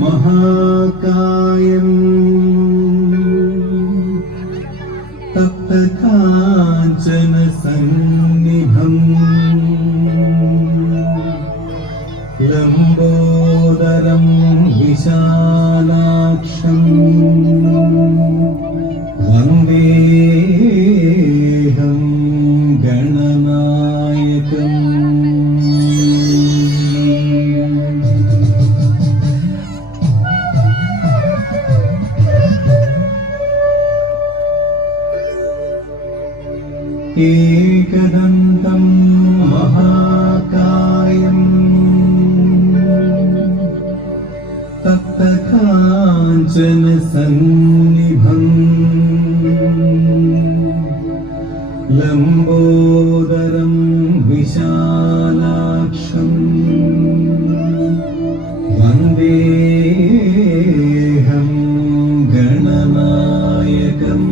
महाकायं तप्तकाञ्चन सन्निभम् लम्बोदरं विशालाक्षं वन्देऽहं गणनायकम्। एकदन्तं महाकायं तप्तकाञ्चन सन्निभम् लम्बोदरं विशालाक्षं वन्देऽहं गणनायकम्।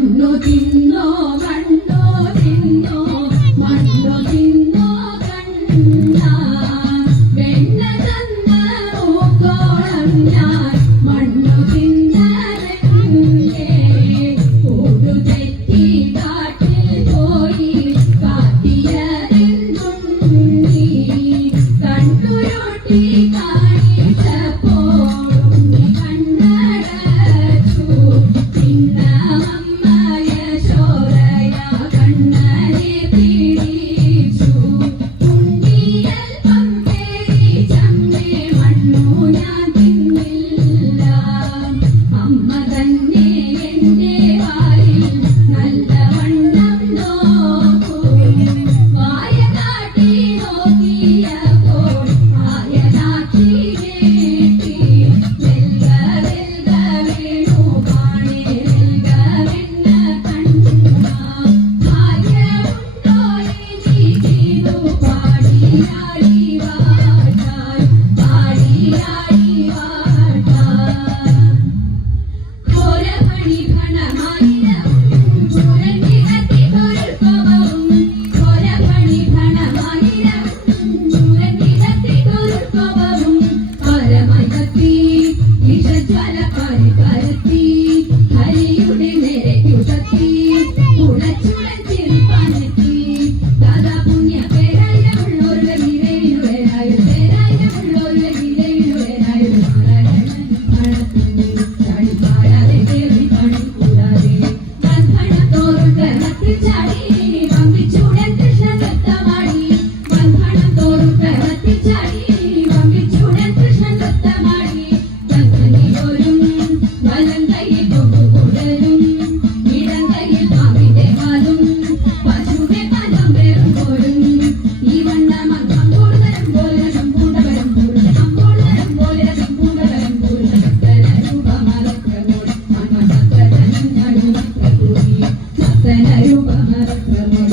മണ്ണു തിന്നോ മണ്ണു തിന്നോ മണ്ണു തിന്നോ കണ്ണ വെണ്ണ തന്ന പൂക്കോളം ഞാൻ മണ്ണു തിന്നവന്റെ കൂടു തെറ്റി കാട്ടിൽ പോയി കാട്ടിയതെന്തുണ്ണി കണ്ണുരുട്ടി കാണിച്ചപ്പോഴും കണ്ണടച്ചു പിന്ന അമ്മയ ചോരയ കണ്ണനെ പിടിച്ചു ഉണ്ടിയൽപ്പം പേരി ചമ്മേ മണ്ണു ഞാൻ തിന്നില്ല അമ്മ തന്നെ എന്റെ വായിൽ നല്ലവണ്ണം നോക്കും വായ കാട്ടി നോക്കിയപ്പോൾ ആയനാക്കി കേട്ടി വെൽക വെൽക വേണു കാണേ വെൽക വെണ്ണ കണ്ണ ഭാഗ്യമുണ്ടോ ഇനി ചെയ്തു പാടിയാടി വാട്ടാൻ പാടിയാടി വാട്ടാൻ ഘോരമണി ഭണമായിരവും ചൂരനിരത്തി തൊഴുപ്പവും ഘോരമണി ഭണമായിരവും ചൂരനിരത്തി തൊഴുപ്പവും പരമകത്തി വിഷജ്വല പരിപരത്തി ഹരിയുടെ നേരെയുഷത്തി ഉളച്ചുളച്ചിരിപ്പനത്തി ദാദാ പുണ്യ പേരായിരമുള്ളൊരു വിലയിലുവേരായും പേരായിരമുള്ളൊരു വിലയിലുവേരായും നാരായണൻ പണത്തിന് ചാടിപ്പാടാതെ കേറി പണി കൂടാതെ ബന്ധനത്തോറും ക്രമത്തിൽ ചാടി വമ്പിച്ചൂടൻ കൃഷ്ണദത്തമാടി ബന്ധനത്തോറും ക്രമത്തിൽ ചാടി വമ്പിച്ചൂടൻ കൃഷ്ണദത്തമാടി തങ്കനിയോരും വലം കൈയിൽ കൊണ്ടുകൊടലും ഇടം കൈയിൽ പാമ്പിന്റെ കാലും പശുവിന്റെ പദം വേറുമ്പോഴും ഈ വണ്ണം അമ്പൂർതരം പോലെ സമ്പൂർണ്ണപരം പൂർണ്ണ അമ്പൂർതരം പോലെ സമ്പൂർണ്ണപരം പൂർണ്ണ സപ്തനരൂപമലക്രമോൾ മന്മസത്രധനം നടുമത്രകൂടി സപ്തനരൂപമലക്രമോൾ